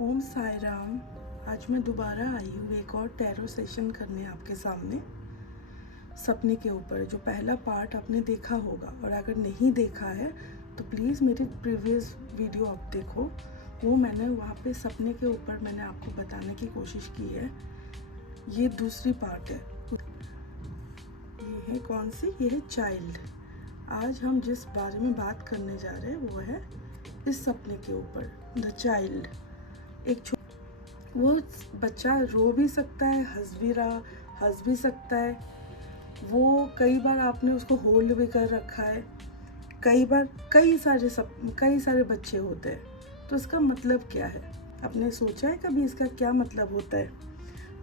ओम साई राम। आज मैं दोबारा आई हूँ एक और टैरो सेशन करने आपके सामने सपने के ऊपर। जो पहला पार्ट आपने देखा होगा और अगर नहीं देखा है तो प्लीज़ मेरी प्रीवियस वीडियो आप देखो। वो मैंने वहाँ पे सपने के ऊपर मैंने आपको बताने की कोशिश की है। ये दूसरी पार्ट है। ये है कौन सी? ये है चाइल्ड। आज हम जिस बारे में बात करने जा रहे हैं वो है इस सपने के ऊपर, द चाइल्ड। एक वो बच्चा रो भी सकता है, हंस भी सकता है। वो कई बार आपने उसको होल्ड भी कर रखा है। कई बार कई सारे बच्चे होते हैं। तो इसका मतलब क्या है? आपने सोचा है कभी इसका क्या मतलब होता है?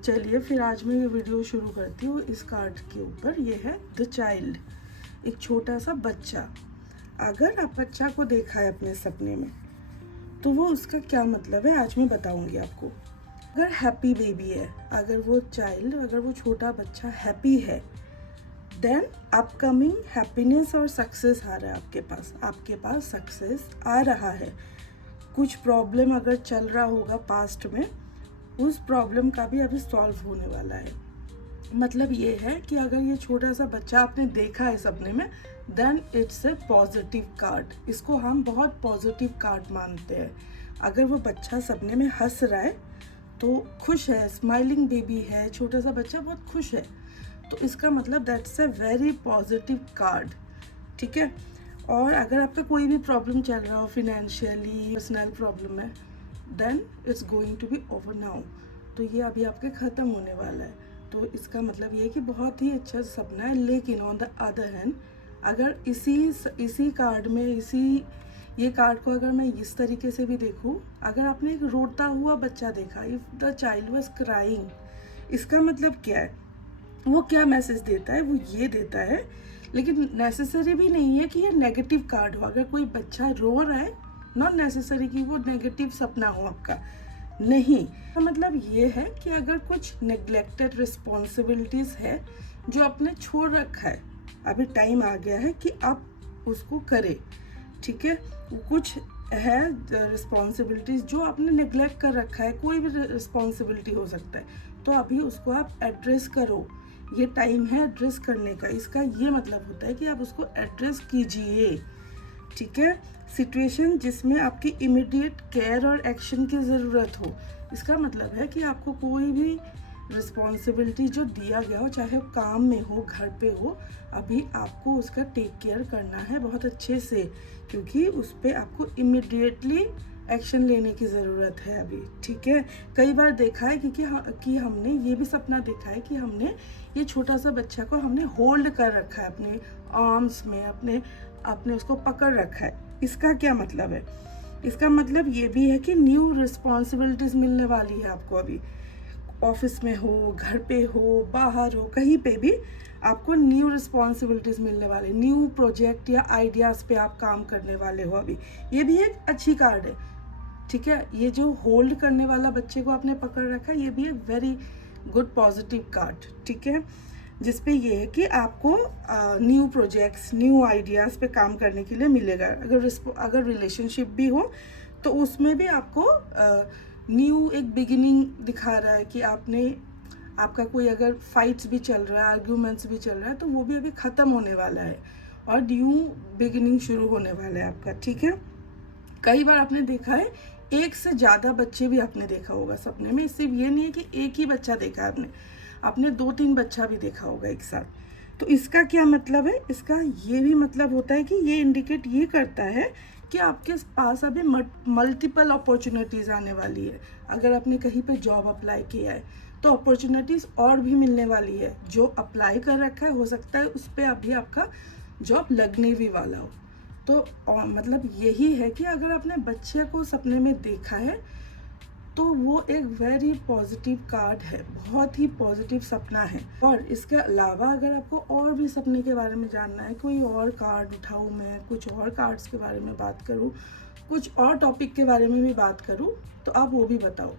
चलिए फिर आज मैं ये वीडियो शुरू करती हूँ इस कार्ड के ऊपर। ये है द चाइल्ड, एक छोटा सा बच्चा। अगर आप बच्चा को देखा है अपने सपने में तो वो उसका क्या मतलब है आज मैं बताऊंगी आपको। अगर हैप्पी बेबी है, अगर वो छोटा बच्चा हैप्पी है, देन अपकमिंग हैप्पीनेस और सक्सेस आ रहा है आपके पास सक्सेस आ रहा है। कुछ प्रॉब्लम अगर चल रहा होगा पास्ट में, उस प्रॉब्लम का भी अभी सॉल्व होने वाला है। मतलब ये है कि अगर ये छोटा सा बच्चा आपने देखा है सपने में, then it's a positive card. इसको हम बहुत पॉजिटिव कार्ड मानते हैं। अगर वो बच्चा सपने में हंस रहा है तो खुश है, स्माइलिंग बेबी है, छोटा सा बच्चा बहुत खुश है, तो इसका मतलब that's a very positive card. ठीक है। और अगर आपका कोई भी प्रॉब्लम चल रहा हो, फिनेंशियली पर्सनल प्रॉब्लम है, then it's going to be over now. तो ये अभी आपके ख़त्म होने वाला है। तो इसका मतलब ये है कि बहुत ही अच्छा सपना है। लेकिन ऑन द अदर हैंड, अगर इसी कार्ड में ये कार्ड को अगर मैं इस तरीके से भी देखूं, अगर आपने एक रोता हुआ बच्चा देखा, if the child was crying, इसका मतलब क्या है? वो क्या मैसेज देता है? वो ये देता है, लेकिन नेसेसरी भी नहीं है कि ये नेगेटिव कार्ड हो। अगर कोई बच्चा रो रहा है, नॉट नेसेसरी कि वो नेगेटिव सपना हो आपका, नहीं। तो मतलब ये है कि अगर कुछ नेग्लेक्टेड रिस्पॉन्सिबिलिटीज़ है जो आपने छोड़ रखा है, अभी टाइम आ गया है कि आप उसको करें। ठीक है। कुछ है रिस्पॉन्सिबिलिटीज़ जो आपने नेग्लेक्ट कर रखा है, कोई भी रिस्पॉन्सिबिलिटी हो सकता है, तो अभी उसको आप एड्रेस करो। ये टाइम है एड्रेस करने का। इसका ये मतलब होता है कि आप उसको एड्रेस कीजिए। ठीक है। सिचुएशन जिसमें आपकी इमीडिएट केयर और एक्शन की ज़रूरत हो, इसका मतलब है कि आपको कोई भी रिस्पॉन्सिबिलिटी जो दिया गया हो, चाहे वो काम में हो, घर पे हो, अभी आपको उसका टेक केयर करना है बहुत अच्छे से, क्योंकि उस पर आपको इमीडिएटली एक्शन लेने की ज़रूरत है अभी। ठीक है। कई बार देखा है कि हमने ये भी सपना देखा है कि हमने ये छोटा सा बच्चा को हमने होल्ड कर रखा है अपने आर्म्स में, अपने उसको पकड़ रखा है। इसका क्या मतलब है? इसका मतलब ये भी है कि न्यू रिस्पॉन्सिबिलिटीज़ मिलने वाली है आपको अभी। ऑफिस में हो, घर पे हो, बाहर हो, कहीं पे भी आपको न्यू रिस्पॉन्सिबिलिटीज़ मिलने वाले, न्यू प्रोजेक्ट या आइडियाज़ पे आप काम करने वाले हो अभी। ये भी एक अच्छी कार्ड है। ठीक है। ये जो होल्ड करने वाला बच्चे को आपने पकड़ रखा है, ये भी एक वेरी गुड पॉजिटिव कार्ड। ठीक है। जिसपे ये है कि आपको न्यू प्रोजेक्ट्स, न्यू आइडियाज़ पे काम करने के लिए मिलेगा। अगर रिलेशनशिप भी हो तो उसमें भी आपको न्यू एक बिगिनिंग दिखा रहा है कि आपका कोई अगर फाइट्स भी चल रहा है, आर्ग्यूमेंट्स भी चल रहा है, तो वो भी अभी ख़त्म होने वाला है और न्यू बिगिनिंग शुरू होने वाला है आपका। ठीक है। कई बार आपने देखा है, एक से ज़्यादा बच्चे भी आपने देखा होगा सपने में। सिर्फ ये नहीं है कि एक ही बच्चा देखा है आपने 2-3 बच्चा भी देखा होगा एक साथ। तो इसका क्या मतलब है? इसका ये भी मतलब होता है कि ये इंडिकेट ये करता है कि आपके पास अभी मल्टीपल अपॉर्चुनिटीज़ आने वाली है। अगर आपने कहीं पे जॉब अप्लाई किया है तो अपॉर्चुनिटीज़ और भी मिलने वाली है। जो अप्लाई कर रखा है, हो सकता है उस पर अभी आपका जॉब लगने भी वाला हो। तो मतलब यही है कि अगर आपने बच्चे को सपने में देखा है तो वो एक वेरी पॉजिटिव कार्ड है, बहुत ही पॉजिटिव सपना है। और इसके अलावा अगर आपको और भी सपने के बारे में जानना है, कोई और कार्ड उठाऊँ मैं, कुछ और कार्ड्स के बारे में बात करूँ, कुछ और टॉपिक के बारे में भी बात करूँ, तो आप वो भी बताओ।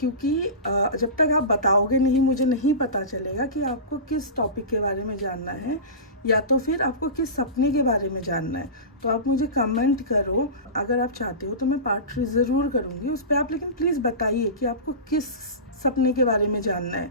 क्योंकि जब तक आप बताओगे नहीं, मुझे नहीं पता चलेगा कि आपको किस टॉपिक के बारे में जानना है, या तो फिर आपको किस सपने के बारे में जानना है, तो आप मुझे कमेंट करो। अगर आप चाहते हो तो मैं पार्ट 3 ज़रूर करूँगी उस पर आप, लेकिन प्लीज़ बताइए कि आपको किस सपने के बारे में जानना है।